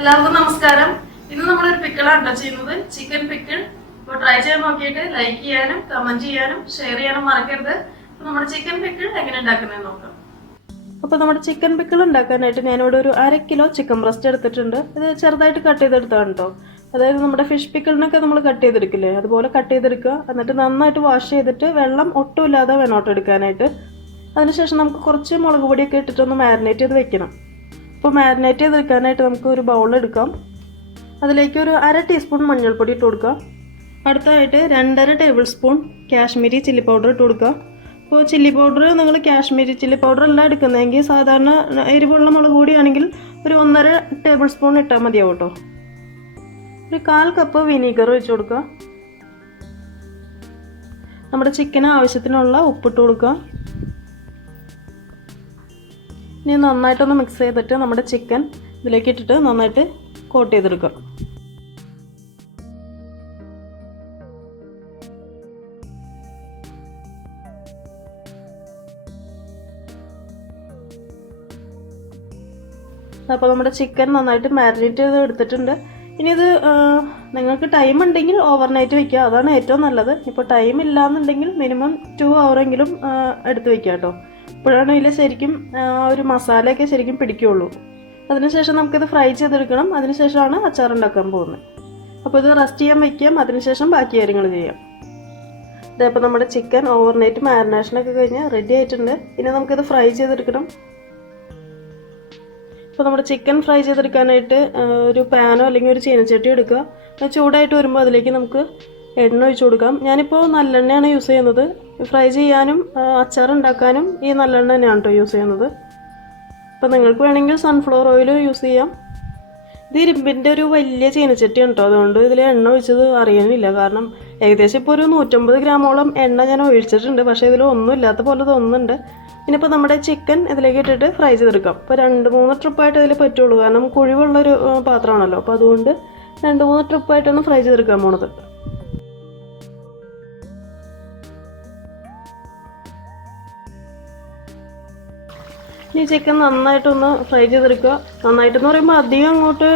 എല്ലാവർക്കും നമസ്കാരം. ഇന്ന് നമ്മളൊരു പിക്കിളാണ് ചെയ്യുന്നത്, ചിക്കൻ പിക്കിൾ. അപ്പോൾ ട്രൈ ചെയ്യാൻ നോക്കിയിട്ട് ലൈക്ക് ചെയ്യാനും കമന്റ് ചെയ്യാനും ഷെയർ ചെയ്യാനും മറക്കരുത്. അപ്പോൾ നമ്മുടെ ചിക്കൻ പിക്കിൾ എങ്ങനെ ഉണ്ടാക്കുന്നത് നോക്കാം. അപ്പോൾ നമ്മുടെ ചിക്കൻ പിക്കിൾ ഉണ്ടാക്കാനായിട്ട് ഞാനിവിടെ ഒരു 1/2 കിലോ ചിക്കൻ ബ്രസ്റ്റ് എടുത്തിട്ടുണ്ട്. ഇത് ചെറുതായിട്ട് കട്ട് ചെയ്തെടുത്താണ് കേട്ടോ. അതായത് നമ്മുടെ ഫിഷ് പിക്കിളിനൊക്കെ നമ്മൾ കട്ട് ചെയ്തെടുക്കില്ലേ, അതുപോലെ കട്ട് ചെയ്തെടുക്കുക. എന്നിട്ട് നന്നായിട്ട് വാഷ് ചെയ്തിട്ട് വെള്ളം ഒട്ടും ഇല്ലാതെ വേണോട്ട് എടുക്കാനായിട്ട്. അതിനുശേഷം നമുക്ക് കുറച്ച് മുളക് പൊടിയൊക്കെ ഇട്ടിട്ടൊന്ന് മാരിനേറ്റ് ചെയ്ത് വെക്കണം. അപ്പോൾ മാരിനേറ്റ് ചെയ്ത് വെക്കാനായിട്ട് നമുക്ക് ഒരു ബൗൾ എടുക്കാം. അതിലേക്ക് ഒരു 1/2 ടീസ്പൂൺ മഞ്ഞൾപ്പൊടി ഇട്ട് കൊടുക്കുക. അടുത്തതായിട്ട് 2.5 table spoon Kashmiri chilli powder ഇട്ട് കൊടുക്കുക. അപ്പോൾ ചില്ലി പൗഡർ നിങ്ങൾ കാശ്മീരി ചില്ലി പൗഡർ അല്ല എടുക്കുന്നതെങ്കിൽ സാധാരണ എരിവുള്ള മുളക് പൊടിയാണെങ്കിൽ ഒരു 1.5 ടേബിൾ സ്പൂൺ ഇട്ടാൽ മതിയാവും കേട്ടോ. ഒരു 1/4 കപ്പ് വിനീഗർ ഒഴിച്ച് കൊടുക്കുക. നമ്മുടെ ചിക്കന് ആവശ്യത്തിനുള്ള ഉപ്പിട്ട് കൊടുക്കുക. ഇനി നന്നായിട്ടൊന്ന് മിക്സ് ചെയ്തിട്ട് നമ്മുടെ ചിക്കൻ ഇതിലേക്ക് ഇട്ടിട്ട് നന്നായിട്ട് കോട്ട് ചെയ്തെടുക്കുക. അപ്പോൾ നമ്മുടെ ചിക്കൻ നന്നായിട്ട് മാരിനേറ്റ് ചെയ്ത് എടുത്തിട്ടുണ്ട്. ഇനി ഇത് നിങ്ങൾക്ക് ടൈം ഉണ്ടെങ്കിൽ ഓവർനൈറ്റ് വയ്ക്കുക, അതാണ് ഏറ്റവും നല്ലത്. ഇപ്പോൾ ടൈം ഇല്ലാന്നുണ്ടെങ്കിൽ മിനിമം 2 ഹവറെങ്കിലും എടുത്ത് വയ്ക്കുക കേട്ടോ. അപ്പോഴാണ് ഇതിൽ ശരിക്കും ഒരു മസാലയൊക്കെ ശരിക്കും പിടിക്കുകയുള്ളൂ. അതിനുശേഷം നമുക്കിത് ഫ്രൈ ചെയ്തെടുക്കണം. അതിനുശേഷമാണ് അച്ചാർ ഉണ്ടാക്കാൻ പോകുന്നത്. അപ്പോൾ ഇത് റെസ്റ്റ് ചെയ്യാൻ വയ്ക്കാം, അതിനുശേഷം ബാക്കി കാര്യങ്ങൾ ചെയ്യാം. ഇതേപ്പോൾ നമ്മുടെ ചിക്കൻ ഓവർനൈറ്റ് മാരിനേഷനൊക്കെ കഴിഞ്ഞ് റെഡി ആയിട്ടുണ്ട്. ഇനി നമുക്കിത് ഫ്രൈ ചെയ്തെടുക്കണം. അപ്പോൾ നമ്മുടെ ചിക്കൻ ഫ്രൈ ചെയ്തെടുക്കാനായിട്ട് ഒരു പാനോ അല്ലെങ്കിൽ ഒരു ചീനച്ചട്ടി എടുക്കുക. ചൂടായിട്ട് വരുമ്പോൾ അതിലേക്ക് നമുക്ക് എണ്ണ ഒഴിച്ച് കൊടുക്കാം. ഞാനിപ്പോൾ നല്ലെണ്ണയാണ് യൂസ് ചെയ്യുന്നത്. ഫ്രൈ ചെയ്യാനും അച്ചാർ ഉണ്ടാക്കാനും ഈ നല്ലെണ്ണ തന്നെയാണ് കേട്ടോ യൂസ് ചെയ്യുന്നത്. അപ്പോൾ നിങ്ങൾക്ക് വേണമെങ്കിൽ സൺഫ്ലവർ ഓയിൽ യൂസ് ചെയ്യാം. ഇത് ഇരുമ്പിൻ്റെ ഒരു വലിയ ചീനച്ചട്ടിയാണ് കേട്ടോ, അതുകൊണ്ട് ഇതിൽ എണ്ണ ഒഴിച്ചത് അറിയാനില്ല. കാരണം ഏകദേശം ഇപ്പോൾ ഒരു 150 ഗ്രാമോളം എണ്ണ ഞാൻ ഒഴിച്ചിട്ടുണ്ട്. പക്ഷേ ഇതിൽ ഒന്നും ഇല്ലാത്ത പോലെ തോന്നുന്നുണ്ട്. ഇനിയിപ്പോൾ നമ്മുടെ ചിക്കൻ ഇതിലേക്ക് ഇട്ടിട്ട് ഫ്രൈ ചെയ്തെടുക്കാം. ഇപ്പോൾ 2-3 ട്രിപ്പായിട്ട് ഇതിൽ പറ്റുള്ളൂ, കാരണം കുഴിവുള്ളൊരു പാത്രമാണല്ലോ. അപ്പോൾ അതുകൊണ്ട് 2-3 ട്രിപ്പായിട്ടാണ് ഫ്രൈ ചെയ്തെടുക്കാൻ പോണത്. ഈ ചിക്കൻ നന്നായിട്ടൊന്ന് ഫ്രൈ ചെയ്തെടുക്കുക. നന്നായിട്ടെന്ന് പറയുമ്പോൾ അധികം അങ്ങോട്ട്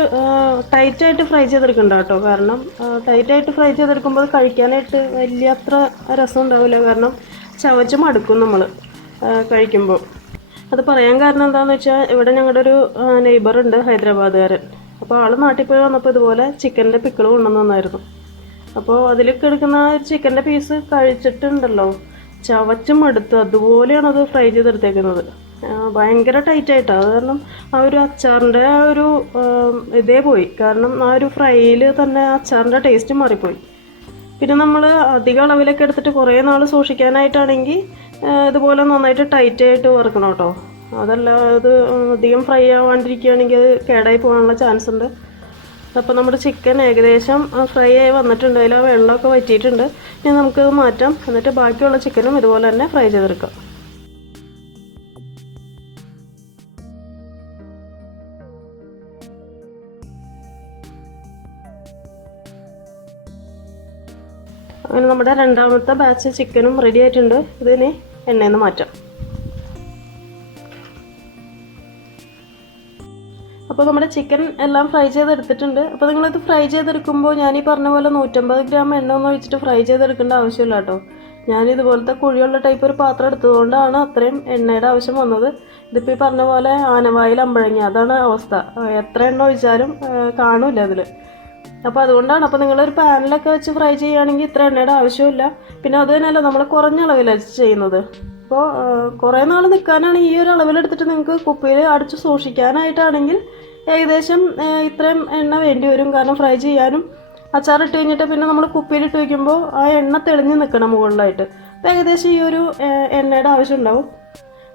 ടൈറ്റായിട്ട് ഫ്രൈ ചെയ്തെടുക്കണ്ട കേട്ടോ. കാരണം ടൈറ്റായിട്ട് ഫ്രൈ ചെയ്തെടുക്കുമ്പോൾ കഴിക്കാനായിട്ട് വലിയ അത്ര രസം ഉണ്ടാവില്ല. കാരണം ചവച്ച് മടുക്കും നമ്മൾ കഴിക്കുമ്പോൾ. അത് പറയാൻ കാരണം എന്താണെന്ന് വെച്ചാൽ ഇവിടെ ഞങ്ങളുടെ ഒരു നെയ്ബറുണ്ട്, ഹൈദരാബാദുകാരൻ. അപ്പോൾ ആൾ നാട്ടിൽ പോയി വന്നപ്പോൾ ഇതുപോലെ ചിക്കൻ്റെ പിക്കിൾ കൊണ്ടുവന്ന് തന്നായിരുന്നു. അപ്പോൾ അതിലേക്ക് എടുക്കുന്ന ചിക്കൻ്റെ പീസ് കഴിച്ചിട്ടുണ്ടല്ലോ, ചവച്ച് മടുത്ത് അതുപോലെയാണ് അത് ഫ്രൈ ചെയ്തെടുത്തേക്കുന്നത്. ഭയങ്കര ടൈറ്റായിട്ടാണ്. അത് കാരണം ആ ഒരു അച്ചാറിൻ്റെ ആ ഒരു ഇതേ പോയി. കാരണം ആ ഒരു ഫ്രൈയിൽ തന്നെ അച്ചാറിൻ്റെ ടേസ്റ്റ് മാറിപ്പോയി. പിന്നെ നമ്മൾ അധിക അളവിലൊക്കെ എടുത്തിട്ട് കുറേ നാൾ സൂക്ഷിക്കാനായിട്ടാണെങ്കിൽ ഇതുപോലെ നന്നായിട്ട് ടൈറ്റായിട്ട് വറുക്കണം കേട്ടോ. അതല്ല അത് അധികം ഫ്രൈ ആവാണ്ടിരിക്കുകയാണെങ്കിൽ അത് കേടായി പോകാനുള്ള ചാൻസ് ഉണ്ട്. അപ്പോൾ നമ്മുടെ ചിക്കൻ ഏകദേശം ഫ്രൈ ആയി വന്നിട്ടുണ്ട്. അതിൽ ആ വെള്ളമൊക്കെ വറ്റിയിട്ടുണ്ട്. ഇനി നമുക്കത് മാറ്റാം. എന്നിട്ട് ബാക്കിയുള്ള ചിക്കനും ഇതുപോലെ തന്നെ ഫ്രൈ ചെയ്തെടുക്കാം. അങ്ങനെ നമ്മുടെ രണ്ടാമത്തെ ബാച്ച് ചിക്കനും റെഡി ആയിട്ടുണ്ട്. ഇതിന് എണ്ണയിൽ നിന്ന് മാറ്റാം. അപ്പോൾ നമ്മുടെ ചിക്കൻ എല്ലാം ഫ്രൈ ചെയ്തെടുത്തിട്ടുണ്ട്. അപ്പോൾ നിങ്ങളിത് ഫ്രൈ ചെയ്തെടുക്കുമ്പോൾ ഞാൻ ഈ പറഞ്ഞ പോലെ 150 ഗ്രാം എണ്ണ ഒന്നും ഒഴിച്ചിട്ട് ഫ്രൈ ചെയ്തെടുക്കേണ്ട ആവശ്യമില്ല കേട്ടോ. ഞാനിതുപോലത്തെ കുഴിയുള്ള ടൈപ്പ് ഒരു പാത്രം എടുത്തതുകൊണ്ടാണ് അത്രയും എണ്ണയുടെ ആവശ്യം വന്നത്. ഇതിപ്പോൾ ഈ പറഞ്ഞ പോലെ ആനവായിൽ അമ്പഴങ്ങി, അതാണ് അവസ്ഥ. എത്ര എണ്ണ ഒഴിച്ചാലും കാണില്ല അതിൽ. അപ്പോൾ അതുകൊണ്ടാണ്. അപ്പോൾ നിങ്ങളൊരു പാനിലൊക്കെ വെച്ച് ഫ്രൈ ചെയ്യുകയാണെങ്കിൽ ഇത്ര എണ്ണയുടെ ആവശ്യമില്ല. പിന്നെ അത് തന്നെയല്ല, നമ്മൾ കുറഞ്ഞ അളവിലാണ് ചെയ്യുന്നത്. അപ്പോൾ കുറേ നാൾ നിൽക്കാനാണ് ഈ ഒരു അളവിലെടുത്തിട്ട് നിങ്ങൾക്ക് കുപ്പിയിൽ അടിച്ച് സൂക്ഷിക്കാനായിട്ടാണെങ്കിൽ ഏകദേശം ഇത്രയും എണ്ണ വേണ്ടി വരും. കാരണം ഫ്രൈ ചെയ്യാനും അച്ചാറിട്ട് കഴിഞ്ഞിട്ട് പിന്നെ നമ്മൾ കുപ്പിയിലിട്ട് വയ്ക്കുമ്പോൾ ആ എണ്ണ തെളിഞ്ഞ് നിൽക്കണം മുകളിലായിട്ട്. അപ്പോൾ ഏകദേശം ഈ ഒരു എണ്ണയുടെ ആവശ്യം ഉണ്ടാവും.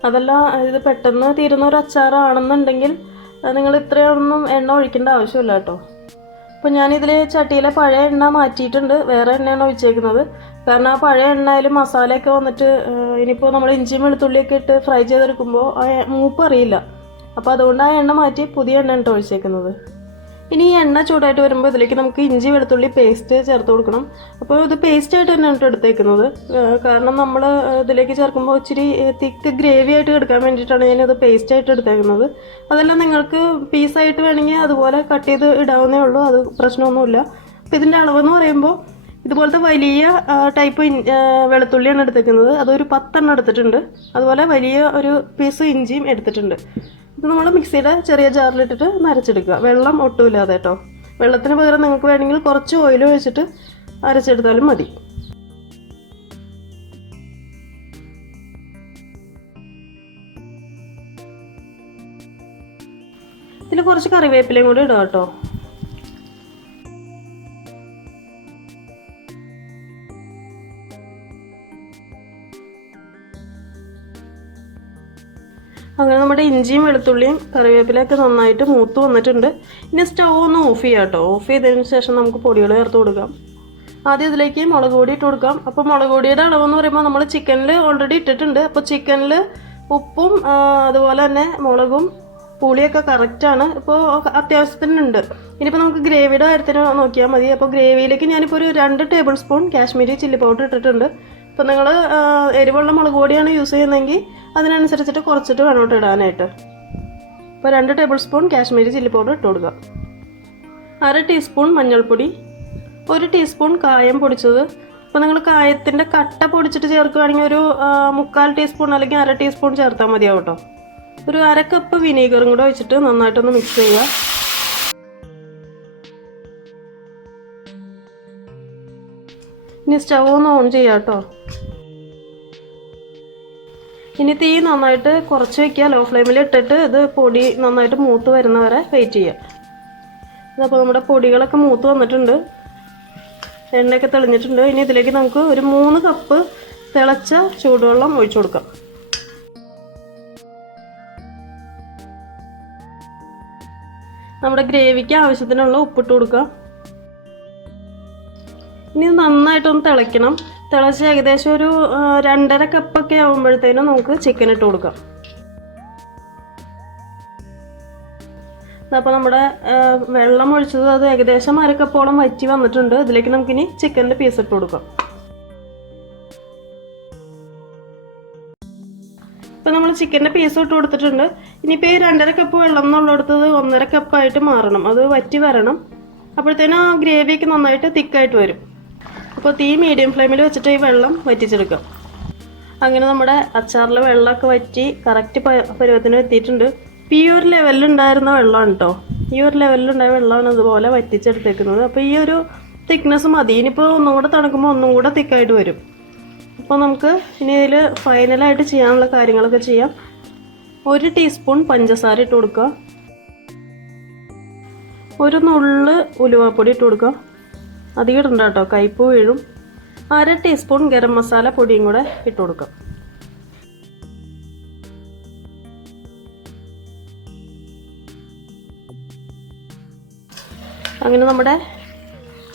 അതല്ല ഇത് പെട്ടെന്ന് തീരുന്ന ഒരു അച്ചാറാണെന്നുണ്ടെങ്കിൽ നിങ്ങൾ ഇത്രയൊന്നും എണ്ണ ഒഴിക്കേണ്ട ആവശ്യമില്ല കേട്ടോ. അപ്പോൾ ഞാനിതിൽ ചട്ടിയിലെ പഴയ എണ്ണ മാറ്റിയിട്ടുണ്ട്, വേറെ എണ്ണയാണ് ഒഴിച്ചേക്കുന്നത്. കാരണം ആ പഴയ എണ്ണയിൽ മസാലയൊക്കെ വന്നിട്ട് ഇനിയിപ്പോൾ നമ്മൾ ഇഞ്ചിയും വെളുത്തുള്ളിയൊക്കെ ഇട്ട് ഫ്രൈ ചെയ്തെടുക്കുമ്പോൾ ആ മൂപ്പ് അറിയില്ല. അപ്പോൾ അതുകൊണ്ട് ആ എണ്ണ മാറ്റി പുതിയ എണ്ണ ഇട്ട് ഒഴിച്ചേക്കുന്നത്. ഇനി ഈ എണ്ണ ചൂടായിട്ട് വരുമ്പോൾ ഇതിലേക്ക് നമുക്ക് ഇഞ്ചി വെളുത്തുള്ളി പേസ്റ്റ് ചേർത്ത് കൊടുക്കണം. അപ്പോൾ ഇത് പേസ്റ്റായിട്ട് തന്നെയാണ് എടുത്തേക്കുന്നത്. കാരണം നമ്മൾ ഇതിലേക്ക് ചേർക്കുമ്പോൾ ഇച്ചിരി തിക്ക് ഗ്രേവി ആയിട്ട് എടുക്കാൻ വേണ്ടിയിട്ടാണ് ഞാനത് പേസ്റ്റായിട്ട് എടുത്തേക്കുന്നത്. അതെല്ലാം നിങ്ങൾക്ക് പീസായിട്ട് വേണമെങ്കിൽ അതുപോലെ കട്ട് ചെയ്ത് ഇടാവുന്നേ ഉള്ളൂ, അത് പ്രശ്നമൊന്നുമില്ല. അപ്പോൾ ഇതിൻ്റെ അളവെന്ന് പറയുമ്പോൾ ഇതുപോലത്തെ വലിയ ടൈപ്പ് വെളുത്തുള്ളിയാണ് എടുത്തേക്കുന്നത്. അതൊരു 10 എണ്ണം എടുത്തിട്ടുണ്ട്. അതുപോലെ വലിയ ഒരു പീസ് ഇഞ്ചിയും എടുത്തിട്ടുണ്ട്. ഇത് നമ്മൾ മിക്സിയുടെ ചെറിയ ജാറിലിട്ടിട്ട് അരച്ചെടുക്കുക, വെള്ളം ഒട്ടുമില്ലാതെ കേട്ടോ. വെള്ളത്തിന് പകരം നിങ്ങൾക്ക് വേണമെങ്കിൽ കുറച്ച് ഓയിൽ ഒഴിച്ചിട്ട് അരച്ചെടുത്താലും മതി. ഇതിൽ കുറച്ച് കറിവേപ്പിലയും കൂടി ഇടാം കേട്ടോ. അങ്ങനെ നമ്മുടെ ഇഞ്ചിയും വെളുത്തുള്ളിയും കറിവേപ്പിലയൊക്കെ നന്നായിട്ട് മൂത്ത് വന്നിട്ടുണ്ട്. ഇനി സ്റ്റൗ ഒന്ന് ഓഫ് ചെയ്യാം കേട്ടോ. ഓഫ് ചെയ്തതിന് ശേഷം നമുക്ക് പൊടികൾ ചേർത്ത് കൊടുക്കാം. ആദ്യം ഇതിലേക്ക് മുളക് പൊടി ഇട്ട് കൊടുക്കാം. അപ്പോൾ മുളക് പൊടിയുടെ അളവെന്ന് പറയുമ്പോൾ നമ്മൾ ചിക്കനിൽ ഓൾറെഡി ഇട്ടിട്ടുണ്ട്. അപ്പോൾ ചിക്കനിൽ ഉപ്പും അതുപോലെ തന്നെ മുളകും പുളിയൊക്കെ കറക്റ്റാണ്. ഇപ്പോൾ അത്യാവശ്യത്തിനുണ്ട്. ഇനിയിപ്പോൾ നമുക്ക് ഗ്രേവിയുടെ കാര്യത്തിന് നോക്കിയാൽ മതി. അപ്പോൾ ഗ്രേവിയിലേക്ക് ഞാനിപ്പോൾ ഒരു 2 table spoon Kashmiri chilli powder ഇട്ടിട്ടുണ്ട്. അപ്പോൾ നിങ്ങൾ എരിവുള്ള മുളക് പൊടിയാണ് യൂസ് ചെയ്യുന്നതെങ്കിൽ അതിനനുസരിച്ചിട്ട് കുറച്ചിട്ട് വേണോട്ട് ഇടാനായിട്ട്. ഇപ്പോൾ 2 table spoon Kashmiri chilli powder ഇട്ട് കൊടുക്കുക. 1/2 ടീസ്പൂൺ മഞ്ഞൾപ്പൊടി, 1 ടീസ്പൂൺ കായം പൊടിച്ചത്. അപ്പോൾ നിങ്ങൾ കായത്തിൻ്റെ കട്ട പൊടിച്ചിട്ട് ചേർക്കുകയാണെങ്കിൽ ഒരു 3/4 ടീസ്പൂൺ അല്ലെങ്കിൽ 1/2 ടീസ്പൂൺ ചേർത്താൽ മതിയാവും കേട്ടോ. ഒരു 1/2 കപ്പ് വിനീഗറും കൂടെ വെച്ചിട്ട് നന്നായിട്ടൊന്ന് മിക്സ് ചെയ്യുക. ഇനി സ്റ്റൗ ഒന്ന് ഓൺ ചെയ്യാം കേട്ടോ. ഇനി തീ നന്നായിട്ട് കുറച്ച് വയ്ക്കുക, ലോ ഫ്ലെയിമിൽ ഇട്ടിട്ട് ഇത് പൊടി നന്നായിട്ട് മൂത്ത് വരുന്നവരെ വെയിറ്റ് ചെയ്യുക. ഇതപ്പോൾ നമ്മുടെ പൊടികളൊക്കെ മൂത്ത് വന്നിട്ടുണ്ട്, എണ്ണയൊക്കെ തെളിഞ്ഞിട്ടുണ്ട്. ഇനി ഇതിലേക്ക് നമുക്ക് ഒരു 3 കപ്പ് തിളച്ച ചൂടുവെള്ളം ഒഴിച്ചു കൊടുക്കാം. നമ്മുടെ ഗ്രേവിക്ക് ആവശ്യത്തിനുള്ള ഉപ്പിട്ട് കൊടുക്കാം. ഇനി നന്നായിട്ടൊന്ന് തിളയ്ക്കണം. തിളച്ച് ഏകദേശം ഒരു 2.5 കപ്പൊക്കെ ആകുമ്പോഴത്തേനും നമുക്ക് ചിക്കൻ ഇട്ട് കൊടുക്കാം. അപ്പോൾ നമ്മുടെ വെള്ളം ഒഴിച്ചത് അത് ഏകദേശം 1/2 കപ്പോളം വറ്റി വന്നിട്ടുണ്ട്. ഇതിലേക്ക് നമുക്കിനി ചിക്കൻ്റെ പീസ് ഇട്ട് കൊടുക്കാം. ഇപ്പോൾ നമ്മൾ ചിക്കൻ്റെ പീസ് ഇട്ട് കൊടുത്തിട്ടുണ്ട്. ഇനിയിപ്പോൾ ഈ 2.5 കപ്പ് വെള്ളം എന്നുള്ളടുത്തത് 1.5 കപ്പായിട്ട് മാറണം, അത് വറ്റി വരണം. അപ്പോഴത്തേനും ആ ഗ്രേവിയൊക്കെ നന്നായിട്ട് തിക്കായിട്ട് വരും. അപ്പോൾ തീ മീഡിയം ഫ്ലെയിമിൽ വെച്ചിട്ട് ഈ വെള്ളം വറ്റിച്ചെടുക്കാം. അങ്ങനെ നമ്മുടെ അച്ചാറിൽ വെള്ളമൊക്കെ വറ്റി കറക്റ്റ് പരുവത്തിന് എത്തിയിട്ടുണ്ട്. ഇപ്പോൾ ഈ ഒരു ലെവലിലുണ്ടായിരുന്ന വെള്ളമാണ് കേട്ടോ. ഈ ഒരു ലെവലിലുണ്ടായ വെള്ളമാണ് ഇതുപോലെ വറ്റിച്ചെടുത്തേക്കുന്നത്. അപ്പോൾ ഈ ഒരു തിക്നെസ് മതി. ഇനിയിപ്പോൾ ഒന്നും കൂടെ തണുക്കുമ്പോൾ ഒന്നും കൂടെ തിക്കായിട്ട് വരും. അപ്പോൾ നമുക്ക് ഇനി ഇതിൽ ഫൈനലായിട്ട് ചെയ്യാനുള്ള കാര്യങ്ങളൊക്കെ ചെയ്യാം. 1 ടീസ്പൂൺ പഞ്ചസാര ഇട്ട് കൊടുക്കുക, 1 നുള്ള് ഉലുവാപ്പൊടി ഇട്ട് കൊടുക്കുക. അധികം ഇടണ്ട കേട്ടോ, കയ്പ്പ് വീഴും. 1/2 ടീസ്പൂൺ ഗരം മസാല പൊടിയും കൂടെ ഇട്ട് കൊടുക്കാം. അങ്ങനെ നമ്മുടെ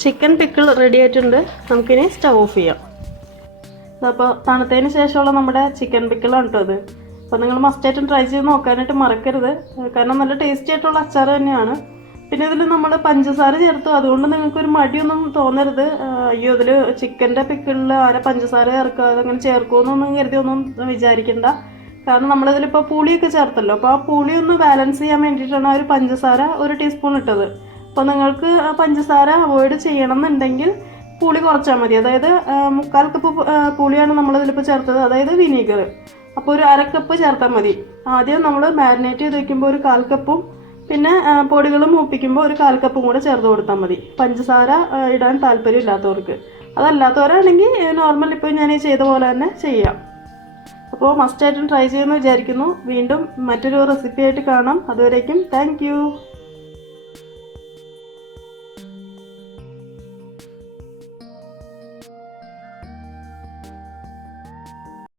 ചിക്കൻ പിക്കിൾ റെഡി ആയിട്ടുണ്ട്. നമുക്കിനി സ്റ്റവ് ഓഫ് ചെയ്യാം. അപ്പോൾ തണുത്തതിന് ശേഷമുള്ള നമ്മുടെ ചിക്കൻ പിക്കിളാണ് കേട്ടോ ഇത്. അപ്പോൾ നിങ്ങൾ മസ്റ്റായിട്ടും ട്രൈ ചെയ്ത് നോക്കാനായിട്ട് മറക്കരുത്. കാരണം നല്ല ടേസ്റ്റി ആയിട്ടുള്ള അച്ചാർ തന്നെയാണ്. പിന്നെ ഇതിൽ നമ്മൾ പഞ്ചസാര ചേർത്തു, അതുകൊണ്ട് നിങ്ങൾക്കൊരു മടിയൊന്നും തോന്നരുത്. അയ്യോ ഇതിൽ ചിക്കൻ്റെ പിക്കിളിൽ ആരെ പഞ്ചസാര ചേർക്കുക, അതങ്ങനെ ചേർക്കുമെന്നൊന്നും കരുതി ഒന്നും വിചാരിക്കണ്ട. കാരണം നമ്മളിതിലിപ്പോൾ പുളിയൊക്കെ ചേർത്തല്ലോ. അപ്പോൾ ആ പുളി ഒന്ന് ബാലൻസ് ചെയ്യാൻ വേണ്ടിയിട്ടാണ് ആ ഒരു പഞ്ചസാര 1 ടീസ്പൂൺ ഇട്ടത്. അപ്പോൾ നിങ്ങൾക്ക് ആ പഞ്ചസാര അവോയ്ഡ് ചെയ്യണം എന്നുണ്ടെങ്കിൽ പുളി കുറച്ചാൽ മതി. അതായത് 3/4 കപ്പ് പുളിയാണ് നമ്മളിതിലിപ്പോൾ ചേർത്തത്, അതായത് വിനീഗർ. അപ്പോൾ ഒരു 1/2 കപ്പ് ചേർത്താൽ മതി. ആദ്യം നമ്മൾ മാരിനേറ്റ് ചെയ്ത് വയ്ക്കുമ്പോൾ ഒരു 1/4 കപ്പും പിന്നെ പൊടികൾ മൂപ്പിക്കുമ്പോൾ ഒരു 1/4 കപ്പും കൂടെ ചേർത്ത് കൊടുത്താൽ മതി, പഞ്ചസാര ഇടാൻ താല്പര്യമില്ലാത്തവർക്ക്. അതല്ലാത്തവരാണെങ്കിൽ നോർമൽ ഇപ്പോൾ ഞാൻ ഈ ചെയ്ത പോലെ തന്നെ ചെയ്യാം. അപ്പോൾ മസ്റ്റായിട്ടും ട്രൈ ചെയ്യുമെന്ന് വിചാരിക്കുന്നു. വീണ്ടും മറ്റൊരു റെസിപ്പി ആയിട്ട് കാണാം. അതുവരേക്കും താങ്ക് യു.